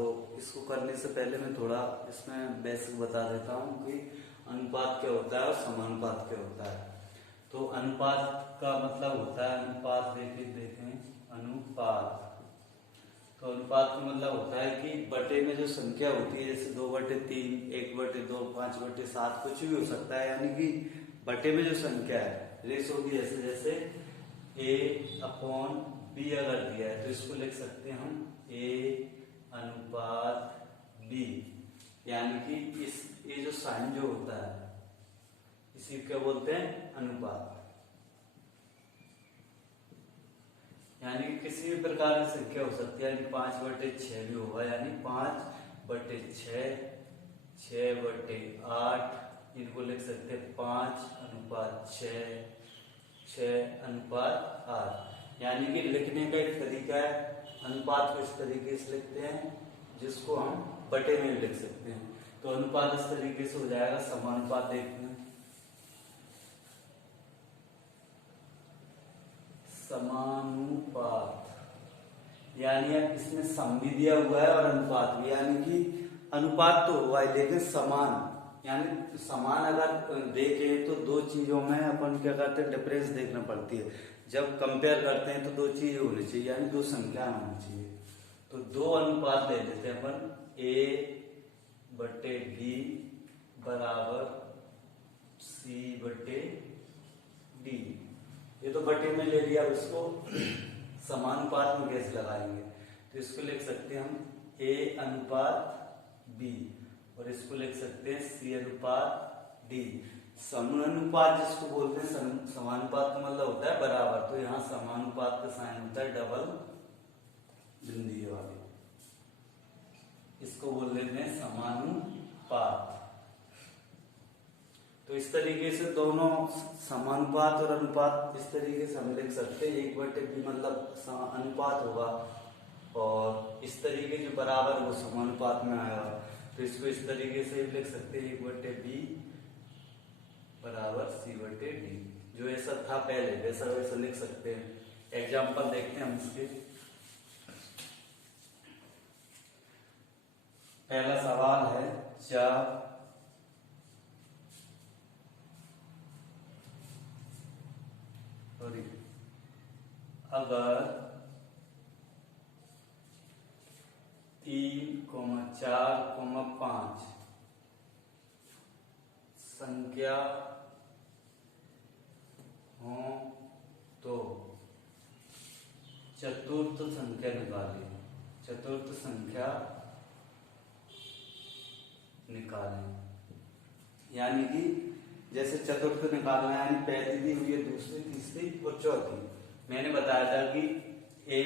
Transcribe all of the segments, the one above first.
तो इसको करने से पहले मैं थोड़ा इसमें बेसिक बता देता हूँ कि अनुपात क्या होता है और समानुपात क्या होता है। तो अनुपात का मतलब होता है, अनुपात देखें अनुपात, तो अनुपात का मतलब होता है कि बटे में जो संख्या होती है, जैसे 2/3, 1/2, 5/7, कुछ भी हो सकता है, यानी कि बटे में जो संख्या है रेशो की, जैसे जैसे A/B अगर दिया है तो इसको लिख सकते हैं हम A/B, यानी कि इस ये जो साइन जो होता है इसी क्या बोलते हैं अनुपात। यानी कि किसी भी प्रकार की संख्या हो सकती है, यानी 5/6 भी होगा, यानी 5/6, 6/8, इनको लिख सकते हैं 5:6, 6:8। यानी कि लिखने का एक तरीका है, अनुपात को इस तरीके से लिखते हैं जिसको हम बटे में भी लिख सकते हैं। तो अनुपात इस तरीके से हो जाएगा। समानुपात देखते हैं, समानुपात, यानी अब इसमें सम भी दिया हुआ है और अनुपात भी, यानी कि अनुपात तो हुआ है लेकिन समान, यानी समान अगर देखें तो दो चीजों में अपन क्या करते हैं, डिफरेंस देखना पड़ती है। जब कंपेयर करते हैं तो दो चीजें होनी चाहिए, यानी दो संख्या होनी चाहिए। तो दो अनुपात ले लेते हैं अपन, A/B बराबर C/D। ये तो बटे में ले लिया, उसको समानुपात में कैसे लगाएंगे, तो इसको लिख सकते हैं हम A/B और इसको लिख सकते हैं C/D। समानुपात जिसको बोलते हैं, समानुपात का मतलब होता है बराबर, तो यहाँ समानुपात का साइन होता है डबल बिंदु वाले, इसको बोल देते हैं समानुपात। तो इस तरीके से दोनों समानुपात और अनुपात इस तरीके से हम लिख सकते हैं। 1/B मतलब अनुपात होगा और इस तरीके जो बराबर वो समानुपात में आएगा, तो इसको इस तरीके से लिख सकते हैं 1/B बराबर C/D। जो ऐसा था पहले वैसा वैसा लिख सकते हैं। एग्जाम्पल देखते हैं हम इसके। पहला सवाल है, जब अगर 3, 4, 5 संख्या हो तो चतुर्थ संख्या निकालें, चतुर्थ संख्या निकालें। यानी कि जैसे चतुर्थ निकालना है, यानी पहली दी हुई है, दूसरी, तीसरी और चौथी। मैंने बताया था कि A,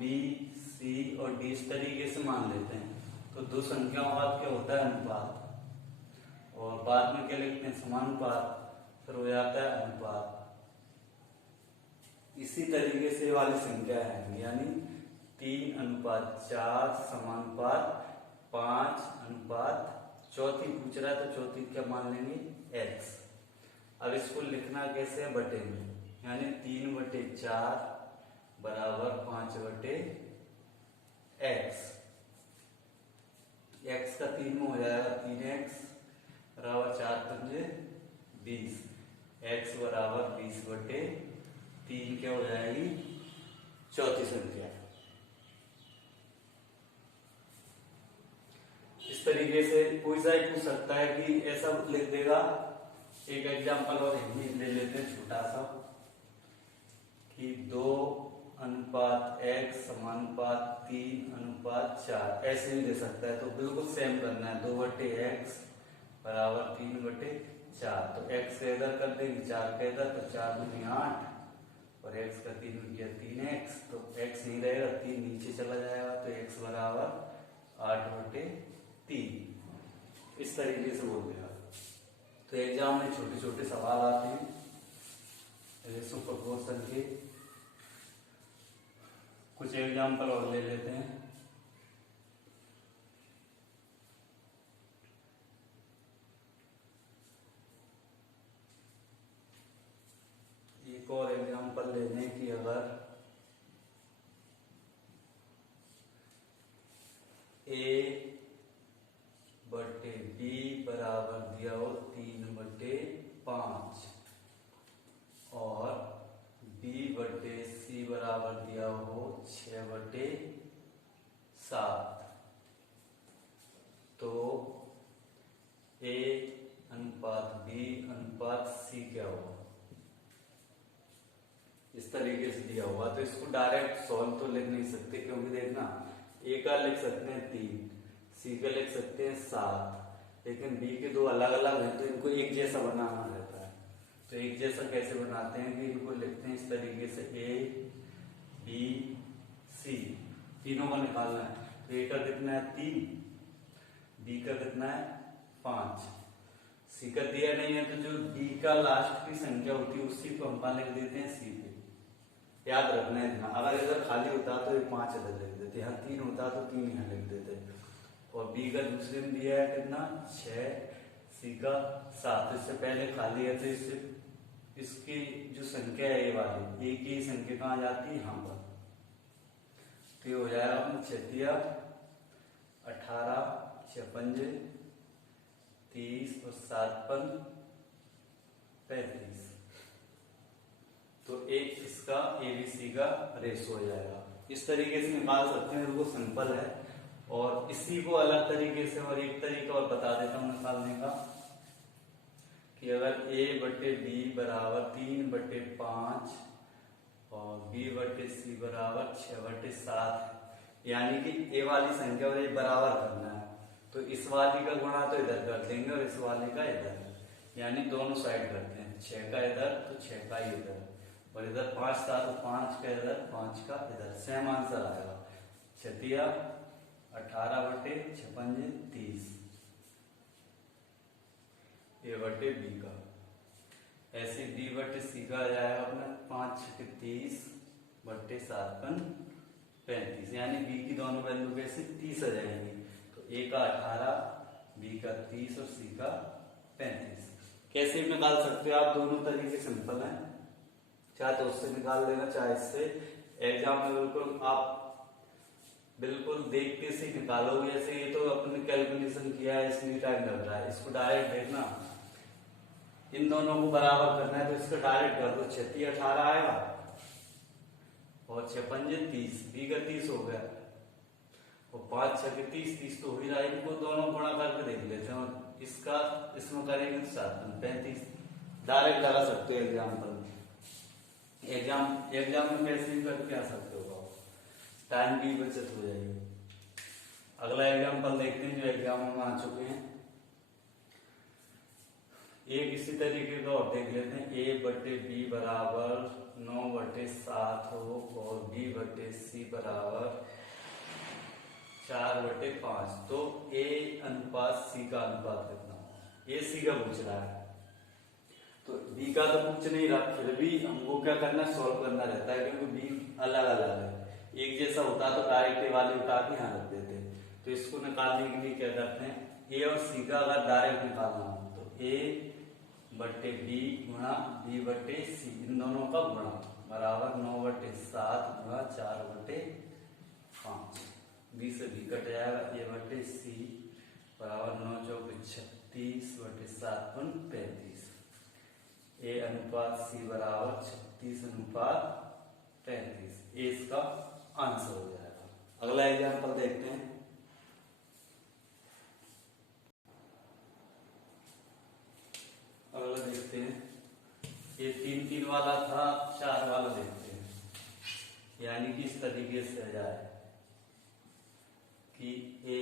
B, C और D इस तरीके से मान लेते हैं, तो दो संख्याओं का क्या होता है अनुपात, और बाद में क्या लिखते हैं समानुपात, फिर हो जाता है अनुपात। इसी तरीके से वाली संख्या है, यानी 3:4 समानुपात 5:, चौथी पूछ रहा है तो चौथी क्या मान लेंगे, x। अब इसको लिखना कैसे है, बटे में, यानी 3/4 बराबर 5/x। x का 3 में हो जाएगा 3x बराबर 4×5 20, x बराबर 20/3 क्या हो जाएगी, चौथी संख्या। इस तरीके से कोई सा पूछ सकता है कि ऐसा लिख देगा। एक एग्जांपल और हिंदी ले लेते हैं छोटा सा, कि 2:x समानुपात 3:4 ऐसे भी दे सकता है। तो बिल्कुल सेम करना है, 2/x बराबर 3/4, तो x से इधर कर देंगे, 4 के इधर, तो 4 दूनी 8 और x का 3 में किया 3x, तो x नहीं रहेगा, 3 नीचे चला जाएगा, तो x बराबर 8/3। इस तरीके से बोल देगा। तो एग्जाम में छोटे छोटे सवाल आते हैं रेशो प्रोपोर्शन के। कुछ एग्जाम्पल और ले लेते हैं। एक और एग्जाम्पल ले लें कि अगर ए बटे बी बराबर दिया हो 3/5 और बी बटे सी बराबर दिया हो 6/7, तो ए अनुपात बी अनुपात सी क्या होगा, इस तरीके से दिया हुआ। तो इसको डायरेक्ट सॉल्व तो लिख नहीं सकते, क्योंकि देखना ए का लिख सकते हैं 3, सी का लिख सकते हैं 7, लेकिन बी के दो अलग अलग हैं तो इनको एक जैसा बनाना रहता है। तो एक जैसा कैसे बनाते हैं कि इनको लिखते हैं इस तरीके से ए बी सी, तीनों को निकालना है। तो ए का कितना है 3, बी का कितना है 5, सी का दिया नहीं है तो जो डी का लास्ट की संख्या होती है उसी को हम लिख देते हैं सी पे। याद रखना है इतना, अगर इधर खाली होता तो 5 इधर लिख देते, यहाँ 3 होता तो 3 यहाँ लिख देते। और बी का दूसरे में दिया है कितना 6, सी का 7, इससे पहले खाली है तो इससे इसकी जो संख्या है ये वाली ए की संख्या कहाँ जाती है यहाँ पर, तो ये हो जाएगा अपना 6 18 6 5 30 और 7 35, तो एक इसका एबीसी का रेशो हो जाएगा। इस तरीके से निकाल सकते हैं, वो सिंपल है। और इसी को अलग तरीके से और एक तरीका और बता देता हूं निकालने का, कि अगर ए बटे बी बराबर 3/5 और बी बटे सी बराबर 6/7, यानी कि ए वाली संख्या और ए बराबर करना है, तो इस वाली का गुणा तो इधर कर देंगे और इस वाले का इधर, यानी दोनों साइड करते हैं, 6 का इधर तो 6 का इधर, और इधर 5 था तो 5 का इधर 5 का इधर, सेम आंसर आएगा 6 18/6 30 ए बटे बी का। ऐसे बी बटे सी का आ जाएगा अपना 5 6 30/7 35, यानी बी की दोनों वैल्यू कैसे 30 आ जाएंगी। तो ए का 18, बी का 30 और सी का 35। कैसे निकाल सकते हो आप, दोनों तरीके सिंपल हैं, चाहे तो उससे निकाल लेना चाहे इससे। एग्जाम में बिल्कुल आप बिल्कुल देख के से निकालोगे, जैसे ये तो अपने कैलकुलेशन किया है इसलिए टाइम लग रहा है, इसको डायरेक्ट देखना, इन दोनों को बराबर करना है तो इसका डायरेक्ट कर दो, 6 18 आएगा और 6 5 30, बी का 30 हो गया और 5 6 30 तो हो ही रहा है, इनको दोनों गुणा करके देख लेते हैं, इसका इसमें करेंगे 7 35, डायरेक्ट लगा सकते हो एग्जाम्पल। एग्जाम में कैसे भी करके आ सकते हो, टाइम की बचत हो जाएगी। अगला एग्जाम्पल देखते हैं जो एग्जाम में आ चुके हैं। एक इसी तरीके का और देख लेते हैं, ए बटे बी बराबर 9/7 हो और बी बटे सी बराबर 4/5, तो ए अनुपात सी का अनुपात कितना, ए सी का पूछ रहा है, तो बी का तो पूछ नहीं रहा, फिर भी हमको क्या करना है सॉल्व करना रहता है, क्योंकि बी अलग अलग है, एक जैसा होता तो डायरेक्ट वाले उठा के यहाँ रख देते। तो इसको निकालने के लिए क्या करते हैं, ए और सी का अगर डायरेक्ट निकालना हो तो ए बटे बी गुणा बी बटे सी, इन दोनों का गुणा बराबर 9/7 गुणा 4/5, बी से बी कट जाएगा, ए बटे सी बराबर 9 × 4 = 36/7 35, ए अनुपात सी बराबर 36:35, ए इसका आंसर हो जाएगा। अगला एग्जाम्पल देखते हैं। अगला देखते हैं, ये 3 3 वाला था, 4 वाला देखते हैं, यानी कि इस तरीके से आ जाए कि ए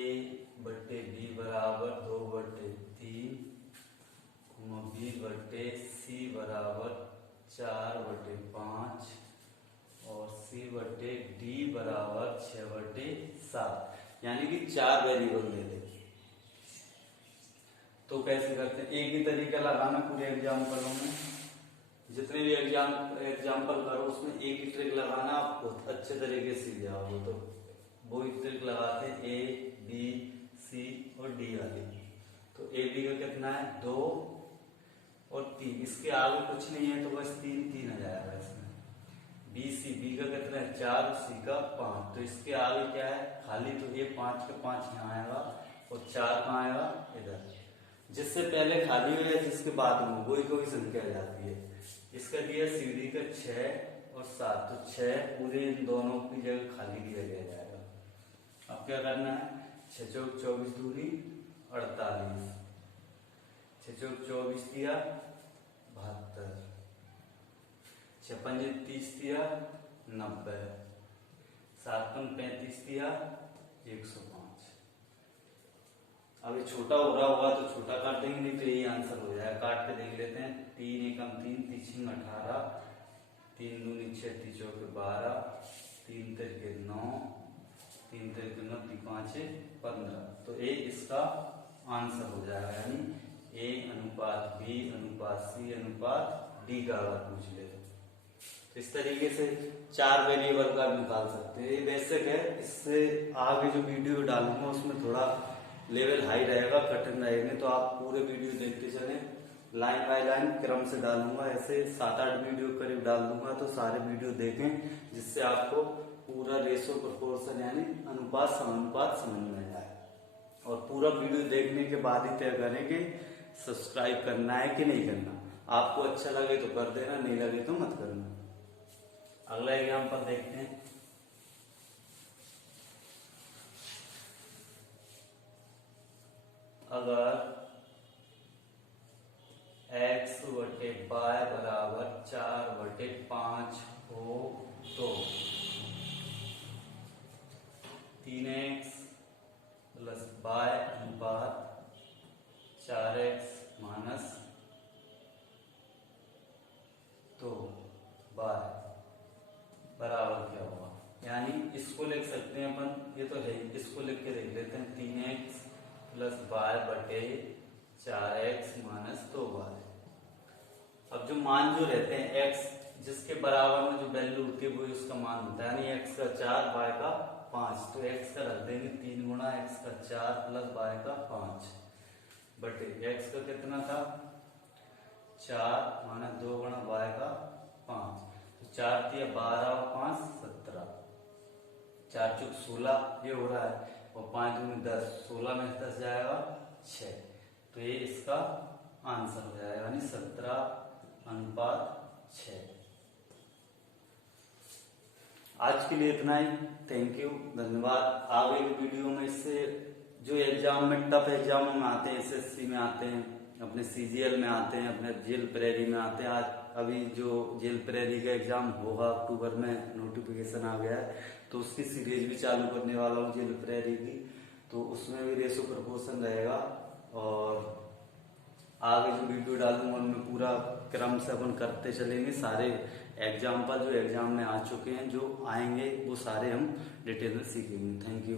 बटे बी बराबर 2/3 बी बटे सी बराबर 4/5 और सी बटे डी बराबर 6/7, यानी कि 4 वेरिएबल दे दे। तो कैसे करते हैं, एक ही तरीका लगाना पूरे एग्जाम्पलों में, जितने भी एग्जाम्पल करो उसमें एक ही ट्रिक लगाना, आप बहुत अच्छे तरीके से सीख जाओगे। तो वो ही ट्रिक लगाते हैं, ए बी सी और डी वाली। तो ए बी का कितना है 2 और 3, इसके आगे कुछ नहीं है तो बस 3 3 आ जाएगा इसमें। B बी का कितना है 4, सी का 5। तो इसके आगे क्या है खाली, तो ये 5 के 5 यहाँ आएगा और 4 कहाँ आएगा इधर। जिससे पहले खाली हो या जिसके बाद में वही कोई संख्या आ जाती है। इसका दिया सी डी का 6 और 7, तो 6 पूरे इन दोनों की जगह खाली दिया जाएगा। अब क्या करना है, 6 चौक 24 दूरी 48, 6 चौक 24 दिया 72, 6 पंजे 30 दिया 90, 7 पंज 35 दिया 105। अब ये छोटा हो रहा होगा तो छोटा काट देंगे, नहीं तो यही आंसर हो जाएगा। काट के देख लेते हैं। 3 एकम 3, 3 18, 3 दूनी 6, 3 चौके 12, 3 तिरके 9, 3 तिरके 9, 3 पांचे 15। तो ए इसका आंसर हो जाएगा, यानी ए अनुपात बी अनुपात सी अनुपात डी का अगर पूछ ले तो इस तरीके से 4 वेरिएबल का निकाल सकते हैं। ये बेसिक है। इससे आगे जो वीडियो डालूंगा उसमें थोड़ा लेवल हाई रहेगा, कठिन रहेंगे, तो आप पूरे वीडियो देखते चलें। लाइन बाय लाइन क्रम से डालूंगा, ऐसे 7-8 वीडियो करीब डाल दूंगा, तो सारे वीडियो देखें जिससे आपको पूरा रेशो प्रोपोर्शन यानी अनुपात समानुपात समझ में आए। और पूरा वीडियो देखने के बाद ही तय करेंगे सब्सक्राइब करना है कि नहीं करना। आपको अच्छा लगे तो कर देना, नहीं लगे तो मत करना। अगला एग्जाम्पल देखते हैं। अगर x बटे y बराबर 4/5 हो तो 3x प्लस y अनुपात 4x माइनस तो y बराबर क्या होगा। यानी इसको लिख सकते हैं अपन, ये तो है, इसको लिख के देख लेते हैं। 3x प्लस y बटे 4x माइनस तो y। अब जो मान जो रहते हैं x जिसके बराबर में जो वैल्यू होती है वो उसका मान होता है, यानी x का 4 y का 5। तो x का रख देंगे 3 गुना x का 4 प्लस y का 5 बटे x का कितना था 4 माइनस 2 गुना y का 5। तो 4 दिया 12 और 5 17, 4 चौक 16 ये हो रहा है, और 5 दूनी 10, 16 में 10 जाएगा 6। तो ये इसका आंसर हो जाएगा, यानी 17:6। आज के लिए इतना ही। थैंक यू, धन्यवाद। आगे की वीडियो में इससे जो एग्जाम में टफ एग्जाम में आते हैं, एसएससी में आते हैं, अपने सीजीएल में आते हैं, अपने जेल प्रेरी में आते हैं। आज अभी जो जेल प्रेरी का एग्जाम होगा अक्टूबर में, नोटिफिकेशन आ गया है, तो उसकी सीरीज भी चालू करने वाला हूँ जेल प्रेरी की। तो उसमें भी रेशो प्रोपोर्शन रहेगा, और आगे जो वीडियो डालूंगा उनमें पूरा क्रम से अपन करते चलेंगे। सारे एग्जाम्पल जो एग्जाम में आ चुके हैं, जो आएंगे, वो सारे हम डिटेल में सीखेंगे। Thank you.